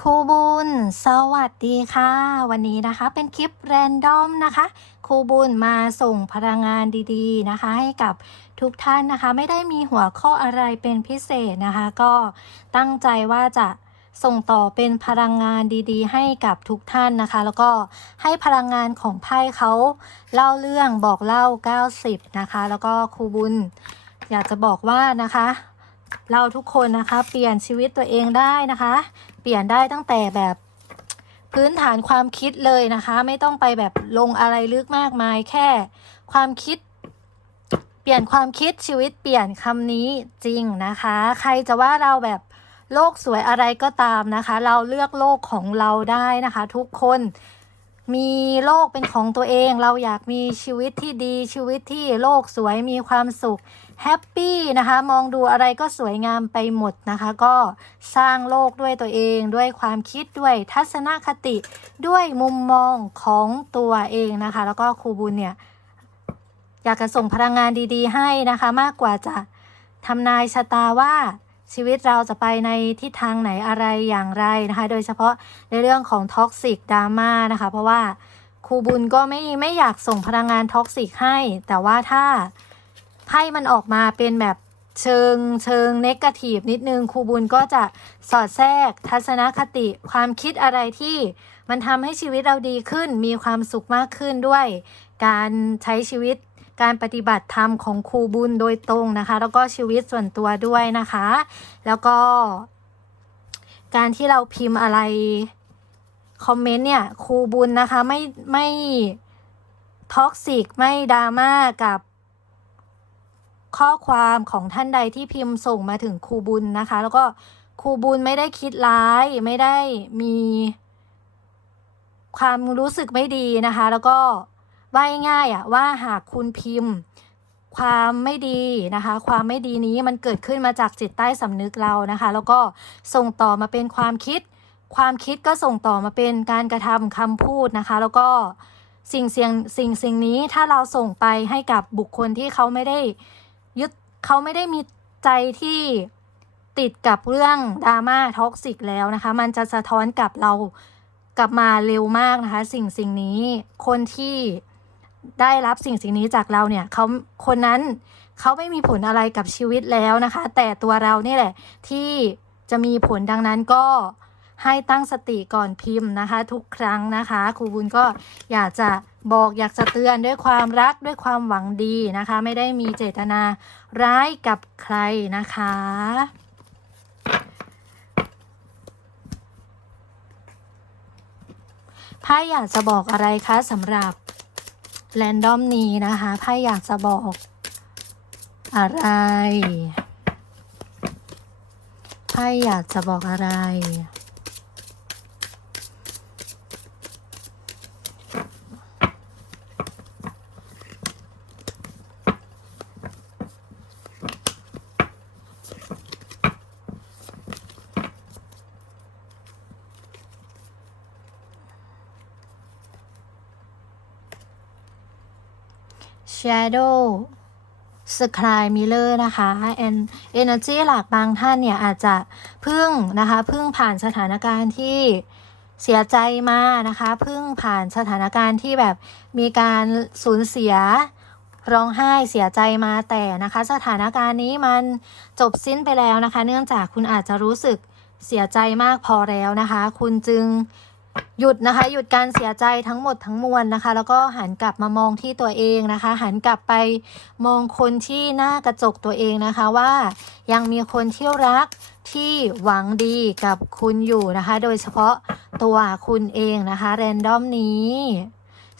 ครูบุญ สวัสดีค่ะ วันนี้นะคะเป็นคลิปแรนดอมนะคะครูบุญมาส่งพลังงานดีๆนะคะ ให้กับทุกท่านนะคะ ไม่ได้มีหัวข้ออะไรเป็นพิเศษนะคะ ก็ตั้งใจว่าจะส่งต่อเป็นพลังงานดีๆ ให้กับทุกท่านนะคะ แล้วก็ให้พลังงานของไพ่เขาเล่าเรื่องบอกเล่า 90 นะคะ แล้วก็ครูบุญ อยากจะบอกว่านะคะ เราทุกคนนะคะ เปลี่ยนชีวิตตัวเองได้นะคะ เปลี่ยนได้ตั้งแต่แบบพื้นฐานความคิดเลยนะคะ ไม่ต้องไปแบบลงอะไรลึกมากมายแค่ ความคิด เปลี่ยนความคิดชีวิตเปลี่ยนคำนี้จริงนะคะ ใครจะว่าเราแบบโลกสวยอะไรก็ตามนะคะ เราเลือกโลกของเราได้นะคะ ทุกคนมีโลกเป็นของตัวเอง เราอยากมีชีวิตที่ดีชีวิตที่โลกสวยมีความสุข แฮปปี้นะคะ มองดูอะไรก็สวยงามไปหมดนะคะ ก็สร้างโลกด้วยตัวเอง ด้วยความคิดด้วยทัศนคติ ด้วยมุมมองของตัวเองนะคะ แล้วก็ครูบุญเนี่ย อยากจะส่งพลังงานดี ๆ ให้นะคะ มากกว่าจะทำนายชะตาว่าชีวิตเราจะไปในทิศทางไหนอะไรอย่างไรนะคะ โดยเฉพาะในเรื่องของท็อกซิกดราม่านะคะ เพราะว่าครูบุญก็ไม่ไม่อยากส่งพลังงานท็อกซิกให้ แต่ว่าถ้า ไพ่มันออกมาเป็นแบบเชิงเชิงเนกาทีฟนิดนึงครูบุญก็จะสอดแทรก ทัศนคติ ความคิดอะไรที่มันทำให้ชีวิตเราดีขึ้น มีความสุขมากขึ้นด้วย การใช้ชีวิตการปฏิบัติธรรมของครูบุญโดยตรงนะคะ แล้วก็ชีวิตส่วนตัวด้วยนะคะ แล้วก็ การที่เราพิมพ์อะไรคอมเมนต์เนี่ยครูบุญนะคะ ไม่ไม่ท็อกซิกไม่ดราม่ากับ ข้อความของท่านใดที่พิมพ์ส่งมาถึงครูบุญนะคะ แล้วก็ครูบุญไม่ได้คิดร้ายไม่ได้มี ความรู้สึกไม่ดีนะคะ แล้วก็ว่าง่ายๆอะว่าหากคุณพิมพ์ ความไม่ดีนะคะ ความไม่ดีนี้มันเกิดขึ้นมาจากจิตใต้สำนึกเรานะคะ แล้วก็ส่งต่อมาเป็นความคิด ความคิดก็ส่งต่อมาเป็นการกระทำคำพูดนะคะ แล้วก็สิ่งเสียงสิ่งสิ่งนี้ถ้าเราส่งไปให้กับบุคคลที่เขาไม่ได้ ยึดเขาไม่ได้มีใจที่ติดกับเรื่องดราม่าท็อกซิกแล้วนะคะ มันจะสะท้อนกลับเรากลับมาเร็วมากนะคะ สิ่งสิ่งนี้คนที่ได้รับสิ่งสิ่งนี้จากเราเนี่ยเขาคนนั้นเขาไม่มีผลอะไรกับชีวิตแล้วนะคะ แต่ตัวเรานี่แหละที่จะมีผลดังนั้นก็ให้ตั้งสติก่อนพิมพ์นะคะ ทุกครั้งนะคะ ครูบุญก็อยากจะ บอกอยากจะเตือนด้วยความรักด้วยความหวังดีนะคะ ไม่ได้มีเจตนาร้ายกับใครนะคะ ไพ่อยากจะบอกอะไรคะสำหรับแรนดอมนี้นะคะไพ่อยากจะบอกอะไรไพ่อยากจะบอกอะไร Shadow Sky Mirror นะคะ and Energy หลักบางท่านเนี่ยอาจจะพึ่งนะคะพึ่งผ่านสถานการณ์ที่เสียใจมานะคะพึ่งผ่านสถานการณ์ที่แบบมีการสูญเสียร้องไห้เสียใจมาแต่นะคะ สถานการณ์นี้มันจบสิ้นไปแล้วนะคะ เนื่องจากคุณอาจจะรู้สึกเสียใจมากพอแล้วนะคะ คุณจึง หยุดนะคะหยุดการเสียใจทั้งหมดทั้งมวลนะคะ แล้วก็หันกลับมามองที่ตัวเองนะคะ หันกลับไปมองคนที่หน้ากระจกตัวเองนะคะว่ายังมีคนที่รักที่หวังดีกับคุณอยู่นะคะ โดยเฉพาะตัวคุณเองนะคะแรนดอมนี้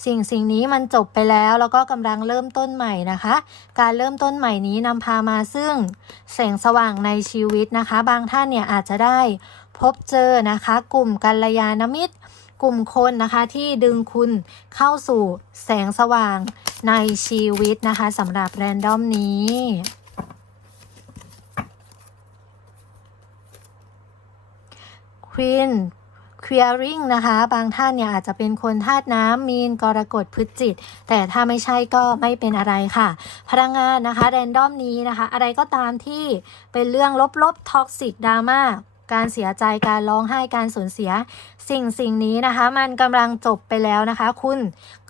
สิ่งสิ่งนี้มันจบไปแล้วแล้วก็กำลังเริ่มต้นใหม่นะคะ การเริ่มต้นใหม่นี้นำพามาซึ่งแสงสว่างในชีวิตนะคะ บางท่านเนี่ยอาจจะได้พบเจอนะคะ กลุ่มกัลยาณมิตร กลุ่มคนนะคะที่ดึงคุณเข้าสู่แสงสว่างในชีวิตนะคะสำหรับแรนดอมนี้ Queen Queering นะคะ บางท่านเนี่ยอาจจะเป็นคนธาตุน้ำมีนกรกฎพฤศจิต แต่ถ้าไม่ใช่ก็ไม่เป็นอะไรค่ะ พลังงานนะคะ แรนดอมนี้นะคะ อะไรก็ตามที่เป็นเรื่องลบๆท็อกซิกดราม่า การเสียใจการร้องไห้การสูญเสีย สิ่งสิ่งนี้นะคะ มันกำลังจบไปแล้วนะคะ คุณ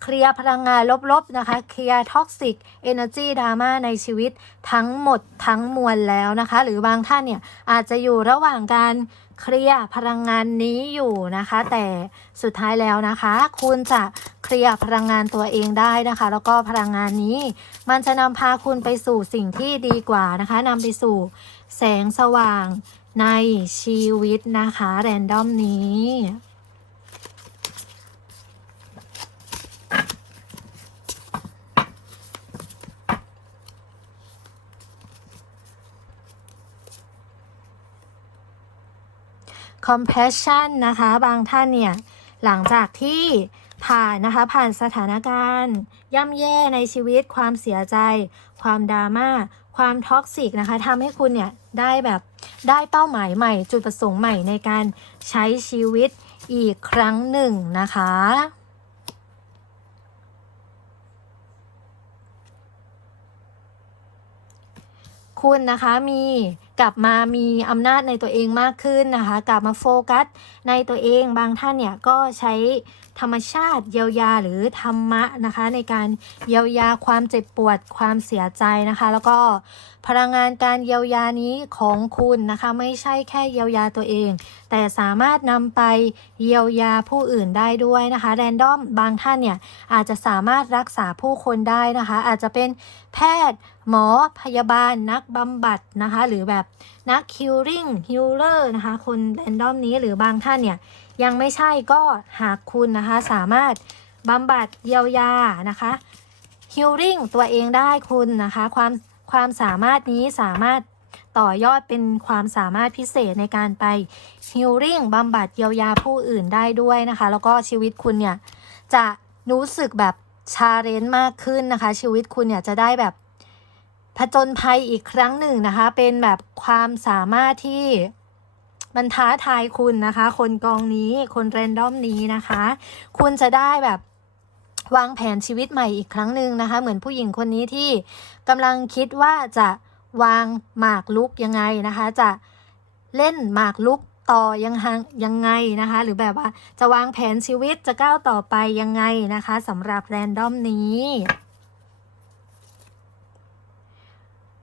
เคลียร์พลังงานลบๆนะคะเคลียร์ท็อกซิกเอเนอร์จีดราม่าในชีวิตทั้งหมดทั้งมวลแล้วนะคะ หรือบางท่านเนี่ยอาจจะอยู่ระหว่างการเคลียร์พลังงานนี้อยู่นะคะ แต่สุดท้ายแล้วนะคะ คุณจะเคลียร์พลังงานตัวเองได้นะคะ แล้วก็พลังงานนี้ มันจะนำพาคุณไปสู่สิ่งที่ดีกว่านะคะนำไปสู่แสงสว่าง ในชีวิตนะคะ แรนดอมนี้ compassion นะคะ บางท่านเนี่ย หลังจากที่ผ่านนะคะ ผ่านสถานการณ์ ย่ำแย่ในชีวิตความเสียใจ ความดราม่า ความท็อกซิกนะคะทำให้คุณเนี่ย ได้แบบได้เป้าหมายใหม่ จุดประสงค์ใหม่ในการใช้ชีวิตอีกครั้งหนึ่งนะคะ คุณนะคะมี กลับมามีอำนาจในตัวเองมากขึ้นนะคะ กลับมาโฟกัสในตัวเองบางท่านเนี่ยก็ใช้ธรรมชาติเยียวยาหรือธรรมะนะคะ ในการเยียวยาความเจ็บปวดความเสียใจนะคะ แล้วก็พลังงานการเยียวยานี้ของคุณนะคะ ไม่ใช่แค่เยียวยาตัวเอง แต่สามารถนำไปเยียวยาผู้อื่นได้ด้วยนะคะ แรนดอมบางท่านเนี่ยอาจจะสามารถรักษาผู้คนได้นะคะ อาจจะเป็นแพทย์ หมอพยาบาลนักบำบัดนะคะ หรือแบบนักคิวริงฮิลเลอร์นะคะ คนแรนดอมนี้หรือบางท่านเนี่ย ยังไม่ใช่ก็หากคุณนะคะ สามารถบำบัดเยียวยานะคะฮิลลิ่งตัวเองได้คุณนะคะ ความความสามารถนี้สามารถต่อยอดเป็นความสามารถพิเศษในการไปฮิลลิ่งบำบัดเยียวยาผู้อื่นได้ด้วยนะคะ แล้วก็ชีวิตคุณเนี่ย จะรู้สึกแบบชาเลนจ์มากขึ้นนะคะ ชีวิตคุณเนี่ยจะได้แบบ ผจญภัยอีกครั้งหนึ่งนะคะ เป็นแบบความสามารถที่มันท้าทายคุณนะคะ คนกองนี้คนเรนดอมนี้นะคะ คุณจะได้แบบวางแผนชีวิตใหม่อีกครั้งหนึ่งนะคะ เหมือนผู้หญิงคนนี้ที่กำลังคิดว่าจะวางหมากลุกยังไงนะคะ จะเล่นหมากลุกต่อยังหงยังไงนะคะ หรือแบบว่าจะวางแผนชีวิตจะก้าวต่อไปยังไงนะคะสำหรับแรนดอมนี้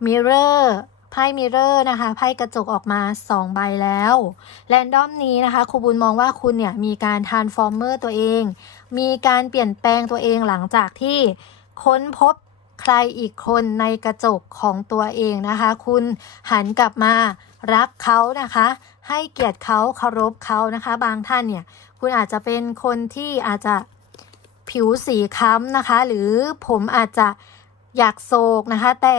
มิเรอร์ไพ่มิเรอร์นะคะไพ่กระจกออกมา 2 ใบแล้วแรนดอมนี้นะคะครูบุญมองว่าคุณเนี่ยมีการทานฟอร์เมอร์ตัวเอง มีการเปลี่ยนแปลงตัวเองหลังจากที่ค้นพบใครอีกคนในกระจกของตัวเองนะคะ คุณหันกลับมารักเขานะคะ ให้เกียรติเขาเคารพเขานะคะ บางท่านเนี่ย คุณอาจจะเป็นคนที่อาจจะผิวสีค้ำนะคะ หรือผมอาจจะอยากโศกนะคะ แต่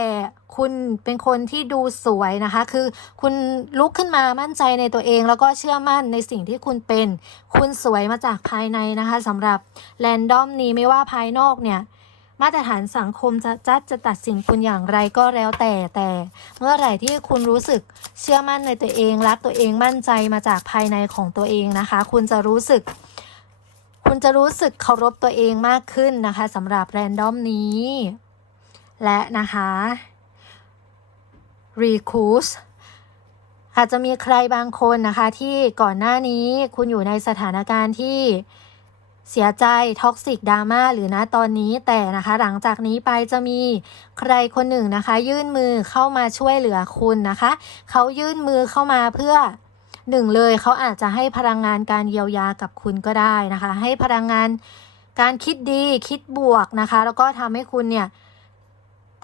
คุณเป็นคนที่ดูสวยนะคะ คือคุณลุกขึ้นมามั่นใจในตัวเอง แล้วก็เชื่อมั่นในสิ่งที่คุณเป็น คุณสวยมาจากภายในนะคะสำหรับแรนดอมนี้ไม่ว่าภายนอกเนี่ยมาตรฐานสังคมจะจัดจะตัดสินคุณอย่างไรก็แล้วแต่แต่เมื่อไหร่ที่คุณรู้สึกเชื่อมั่นในตัวเอง รักตัวเองมั่นใจมาจากภายในของตัวเองนะคะ คุณจะรู้สึก คุณจะรู้สึกเคารพตัวเองมากขึ้นนะคะสำหรับแรนดอมนี้ และนะคะ Recruit อาจจะมีใครบางคนนะคะที่ก่อนหน้านี้คุณอยู่ในสถานการณ์ที่เสียใจท็อกซิกดราม่าหรือนะตอนนี้แต่นะคะหลังจากนี้ไปจะมีใครคนหนึ่งนะคะ ยื่นมือเข้ามาช่วยเหลือคุณนะคะ เขายื่นมือเข้ามาเพื่อหนึ่งเลยเขาอาจจะให้พลังงานการเยียวยากับคุณก็ได้นะคะ ให้พลังงานการคิดดีคิดบวกนะคะ แล้วก็ทำให้คุณเนี่ย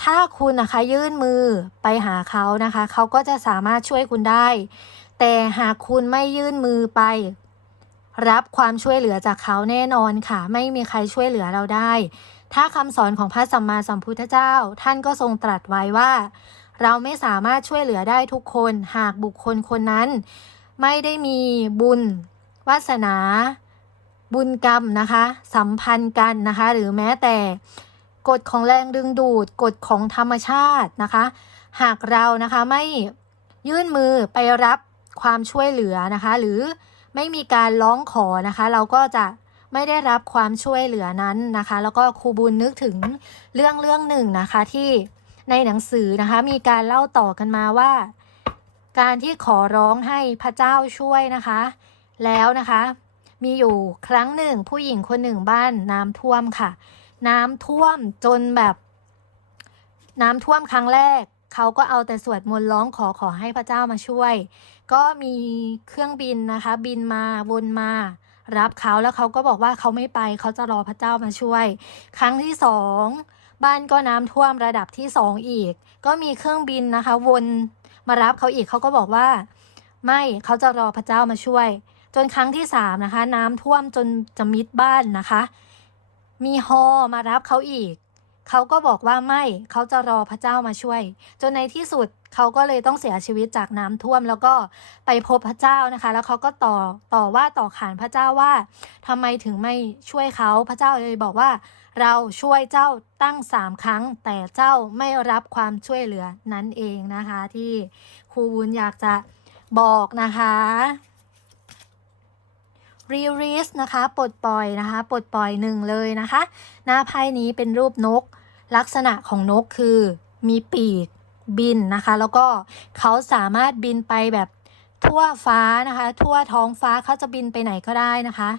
ถ้าคุณนะคะยื่นมือไปหาเขานะคะ เขาก็จะสามารถช่วยคุณได้ แต่หากคุณไม่ยื่นมือไป รับความช่วยเหลือจากเขาแน่นอนค่ะ ไม่มีใครช่วยเหลือเราได้ ถ้าคำสอนของพระสัมมาสัมพุทธเจ้า ท่านก็ทรงตรัสไว้ว่า เราไม่สามารถช่วยเหลือได้ทุกคน หากบุคคลคนนั้น ไม่ได้มีบุญวาสนา บุญกรรมนะคะ สัมพันธ์กันนะคะ หรือแม้แต่ กฎของแรงดึงดูดกฎของธรรมชาตินะคะ หากเรานะคะไม่ยื่นมือไปรับความช่วยเหลือนะคะ หรือไม่มีการร้องขอนะคะ เราก็จะไม่ได้รับความช่วยเหลือนั้นนะคะ แล้วก็ครูบุญนึกถึงเรื่องเรื่องหนึ่งนะคะที่ในหนังสือนะคะ มีการเล่าต่อกันมาว่า การที่ขอร้องให้พระเจ้าช่วยนะคะ แล้วนะคะ มีอยู่ครั้งหนึ่งผู้หญิงคนหนึ่งบ้านน้ำท่วมค่ะ น้ำท่วมจนแบบ น้ำท่วมครั้งแรก เขาก็เอาแต่สวดมนต์ร้องขอขอให้พระเจ้ามาช่วย ก็มีเครื่องบินนะคะ บินมาวนมารับเขาแล้วเขาก็บอกว่าเขาไม่ไปเขาจะรอพระเจ้ามาช่วย ครั้งที่สองบ้านก็น้ำท่วมระดับที่สองอีก ก็มีเครื่องบินนะคะ วนมารับเขาอีกเขาก็บอกว่า ไม่เขาจะรอพระเจ้ามาช่วย จนครั้งที่สามนะคะ น้ำท่วมจนจะมิดบ้านนะคะ มีฮอมารับเขาอีก เขาก็บอกว่าไม่เขาจะรอพระเจ้ามาช่วย จนในที่สุดเขาก็เลยต้องเสียชีวิตจากน้ำท่วม แล้วก็ไปพบพระเจ้านะคะ แล้วเขาก็ต่อต่อว่าต่อขานพระเจ้าว่าทำไมถึงไม่ช่วยเขาพระเจ้าเลยบอกว่า เราช่วยเจ้าตั้งสามครั้ง แต่เจ้าไม่รับความช่วยเหลือนั่นเองนะคะ ที่ครูวุ้นอยากจะบอกนะคะ release นะคะปลดปล่อยนะคะปลดปล่อยหนึ่งเลยนะคะ หน้าไพ่นี้เป็นรูปนก ลักษณะของนกคือมีปีกบินนะคะ แล้วก็เขาสามารถบินไปแบบทั่วฟ้านะคะ ทั่วท้องฟ้าเขาจะบินไปไหนก็ได้นะคะ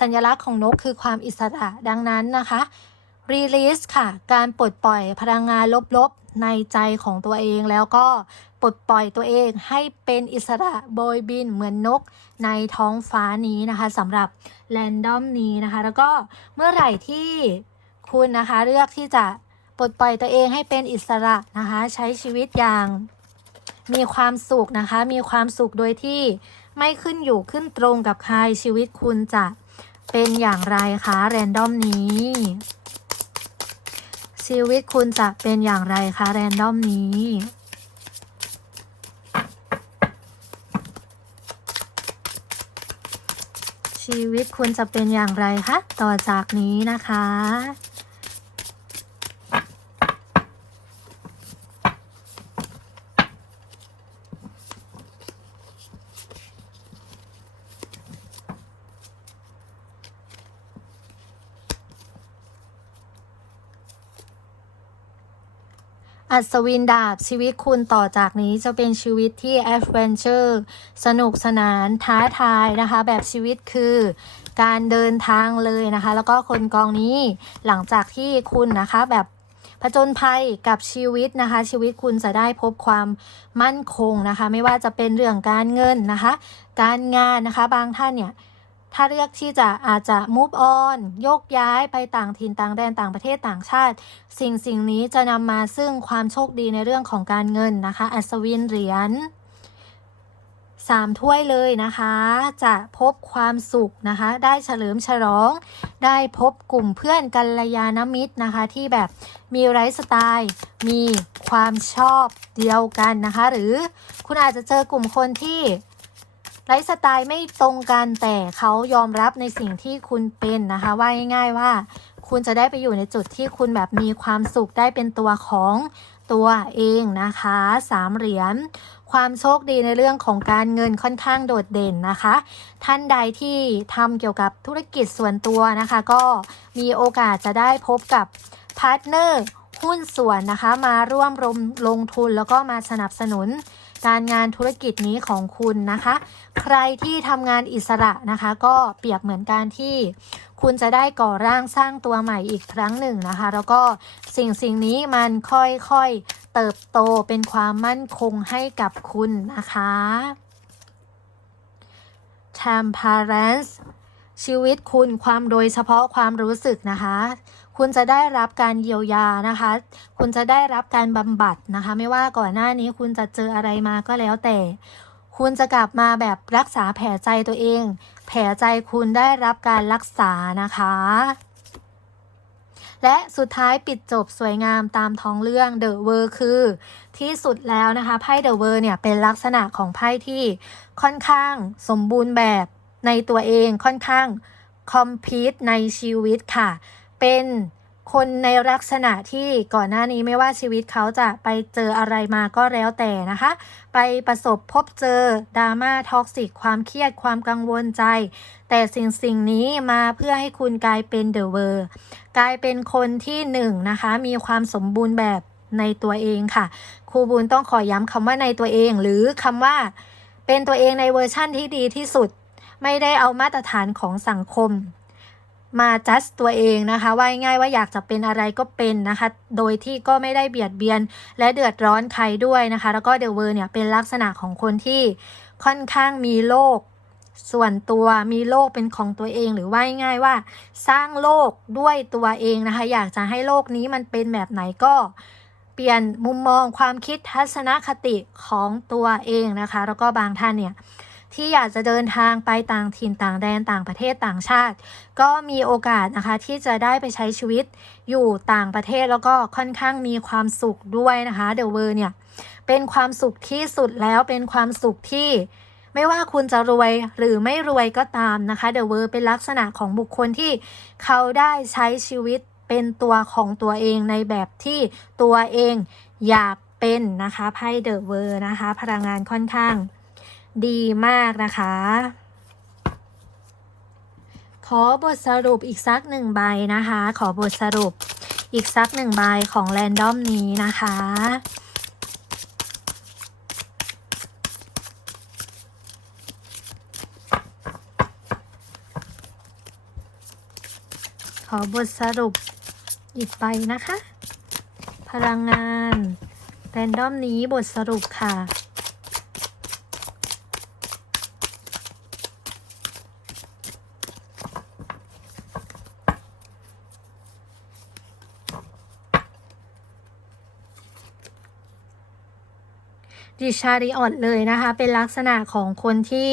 สัญลักษณ์ของนกคือความอิสระดังนั้นนะคะ release ค่ะ การปลดปล่อยพลังงานลบๆในใจของตัวเองแล้วก็ ปลดปล่อยตัวเองให้เป็นอิสระโบยบินเหมือนนกในท้องฟ้านี้นะคะสำหรับแรนดอมนี้นะคะ แล้วก็เมื่อไหร่ที่คุณนะคะเลือกที่จะปลดปล่อยตัวเองให้เป็นอิสระนะคะใช้ชีวิตอย่างมีความสุขนะคะ มีความสุขโดยที่ไม่ขึ้นอยู่ขึ้นตรงกับใครชีวิตคุณจะเป็นอย่างไรคะแรนดอมนี้ ชีวิตคุณจะเป็นอย่างไรคะแรนดอมนี้ ชีวิตคุณจะเป็นอย่างไรคะ ต่อจากนี้นะคะ อัศวินดาบชีวิตคุณต่อจากนี้จะเป็นชีวิตที่แอดเวนเจอร์สนุกสนานท้าทายนะคะ แบบชีวิตคือการเดินทางเลยนะคะ แล้วก็คนกองนี้หลังจากที่คุณนะคะแบบผจญภัยกับชีวิตนะคะ ชีวิตคุณจะได้พบความมั่นคงนะคะ ไม่ว่าจะเป็นเรื่องการเงินนะคะ การงานนะคะ บางท่านเนี่ย ถ้าเลือกที่จะอาจจะ move on โยกย้ายไปต่างถิ่นต่างแดนต่างประเทศต่างชาติ สิ่งสิ่งนี้จะนำมาซึ่งความโชคดีในเรื่องของการเงินนะคะ อัศวินเหรียญสามถ้วยเลยนะคะ จะพบความสุขนะคะ ได้เฉลิมฉลอง ได้พบกลุ่มเพื่อนกัลยาณมิตรนะคะ ที่แบบมีไลฟ์สไตล์ มีความชอบเดียวกันนะคะ หรือคุณอาจจะเจอกลุ่มคนที่ ไลฟ์สไตล์ไม่ตรงกันแต่เขายอมรับในสิ่งที่คุณเป็นนะคะว่าง่ายๆว่า คุณจะได้ไปอยู่ในจุดที่คุณแบบมีความสุขได้เป็นตัวของตัวเองนะคะสามเหรียญความโชคดีในเรื่องของการเงินค่อนข้างโดดเด่นนะคะ ท่านใดที่ทำเกี่ยวกับธุรกิจส่วนตัวนะคะ ก็มีโอกาสจะได้พบกับพาร์ทเนอร์หุ้นส่วนนะคะ มาร่วมลงลงทุนแล้วก็มาสนับสนุน การงานธุรกิจนี้ของคุณนะคะ ใครที่ทำงานอิสระนะคะ ก็เปรียบเหมือนการที่ คุณจะได้ก่อร่างสร้างตัวใหม่อีกครั้งหนึ่งนะคะ แล้วก็สิ่งสิ่งนี้มันค่อยๆเติบโตเป็นความมั่นคงให้กับคุณนะคะ Temperance ชีวิตคุณความโดยเฉพาะความรู้สึกนะคะ คุณจะได้รับการเยียวยานะคะ คุณจะได้รับการบำบัดนะคะ ไม่ว่าก่อนหน้านี้คุณจะเจออะไรมาก็แล้วแต่ คุณจะกลับมาแบบรักษาแผลใจตัวเอง แผลใจคุณได้รับการรักษานะคะ และสุดท้ายปิดจบสวยงามตามท้องเรื่อง The World คือ ที่สุดแล้วนะคะไพ่ The World เนี่ยเป็นลักษณะของไพ่ที่ค่อนข้างสมบูรณ์แบบในตัวเองค่อนข้างคอมพีทในชีวิตค่ะ เป็นคนในลักษณะที่ก่อนหน้านี้ไม่ว่าชีวิตเขาจะไปเจออะไรมาก็แล้วแต่นะคะ ไปประสบพบเจอดราม่าท็อกซิกความเครียดความกังวลใจ แต่สิ่งสิ่งนี้มาเพื่อให้คุณกลายเป็นเดอะเวอร์กลายเป็นคนที่หนึ่งนะคะ มีความสมบูรณ์แบบในตัวเองค่ะ ครูบุญต้องขอย้ำคำว่าในตัวเอง หรือคำว่า เป็นตัวเองในเวอร์ชั่นที่ดีที่สุด ไม่ได้เอามาตรฐานของสังคม มาจัดตัวเองนะคะ ว่าง่ายว่าอยากจะเป็นอะไรก็เป็นนะคะ โดยที่ก็ไม่ได้เบียดเบียน และเดือดร้อนใครด้วยนะคะ แล้วก็เดอะเวอร์เนี่ยเป็นลักษณะของคนที่ค่อนข้างมีโลกส่วนตัวมีโลกเป็นของตัวเองหรือว่าง่ายว่า สร้างโลกด้วยตัวเองนะคะ อยากจะให้โลกนี้มันเป็นแบบไหนก็ เปลี่ยนมุมมองความคิดทัศนคติของตัวเองนะคะ แล้วก็บางท่านเนี่ย ที่อยากจะเดินทางไปต่างถิ่นต่างแดนต่างประเทศต่างชาติ ก็มีโอกาสนะคะที่จะได้ไปใช้ชีวิตอยู่ต่างประเทศแล้วก็ค่อนข้างมีความสุขด้วยนะคะเดอะเวอร์เนี่ยเป็นความสุขที่สุดแล้วเป็นความสุขที่ไม่ว่าคุณจะรวยหรือไม่รวยก็ตามนะคะเดอะเวอร์เป็นลักษณะของบุคคลที่เขาได้ใช้ชีวิตเป็นตัวของตัวเองในแบบที่ตัวเองอยากเป็นนะคะไพ่เดอะเวอร์นะคะ พลังงานค่อนข้าง ดีมากนะคะ ขอบทสรุปอีกสักหนึ่งใบนะคะ ขอบทสรุปอีกสักหนึ่งใบของแรนดอมนี้นะคะขอบทสรุปอีกใบนะคะ พลังงาน แรนดอมนี้บทสรุปค่ะ ดิชาริออตเลยนะคะ เป็นลักษณะของคนที่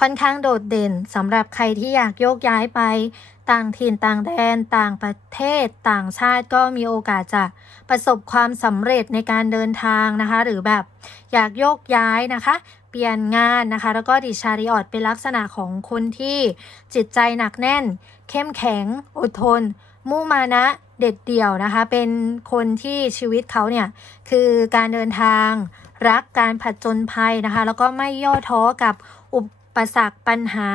ค่อนข้างโดดเด่นสำหรับใครที่อยากโยกย้ายไป ต่างถิ่นต่างแดน ต่างประเทศ ต่างชาติก็มีโอกาสจะประสบความสำเร็จในการเดินทางนะคะ หรือแบบอยากโยกย้ายนะคะ เปลี่ยนงานนะคะ แล้วก็ดิชาริออตเป็นลักษณะของคนที่จิตใจหนักแน่น เข้มแข็ง อดทน มุ่งมานะเด็ดเดี่ยวนะคะ เป็นคนที่ชีวิตเขาเนี่ยคือการเดินทาง รักการผจญภัยนะคะ แล้วก็ไม่ย่อท้อกับอุปสรรคปัญหา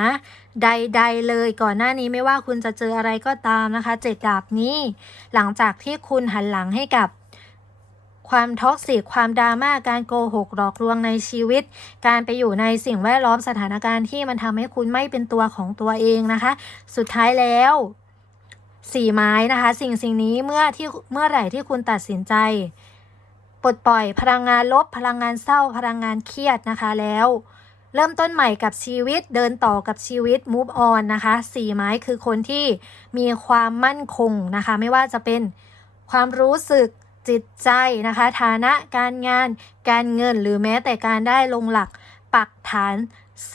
ใด ๆ เลยก่อนหน้านี้ไม่ว่าคุณจะเจออะไรก็ตามนะคะเจ็ดดาบนี้ หลังจากที่คุณหันหลังให้กับความท็อกซิกความดราม่าการโกหกหลอกลวงในชีวิต การไปอยู่ในสิ่งแวดล้อมสถานการณ์ที่มันทำให้คุณไม่เป็นตัวของตัวเองนะคะ สุดท้ายแล้วสี่ไม้นะคะ สิ่งสิ่งนี้เมื่อที่เมื่อไหร่ที่คุณตัดสินใจ ปลดปล่อยพลังงานลบ พลังงานเศร้า พลังงานเครียดนะคะแล้ว เริ่มต้นใหม่กับชีวิตเดินต่อกับชีวิต move on นะคะสี่ไม้คือคนที่มีความมั่นคงนะคะ ไม่ว่าจะเป็นความรู้สึกจิตใจนะคะ ฐานะการงาน การเงินหรือแม้แต่การได้ลงหลักปักฐาน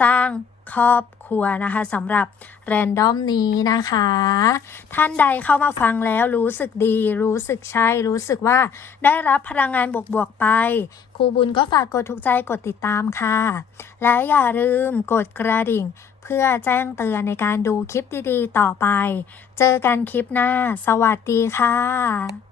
สร้าง ครอบครัวนะคะสำหรับแรนดอมนี้นะคะ ท่านใดเข้ามาฟังแล้วรู้สึกดี รู้สึกใช่ รู้สึกว่าได้รับพลังงานบวกๆไป ครูบุญก็ฝากกดทุกใจกดติดตามค่ะ และอย่าลืมกดกระดิ่ง เพื่อแจ้งเตือนในการดูคลิปดีๆ ต่อไป เจอกันคลิปหน้า สวัสดีค่ะ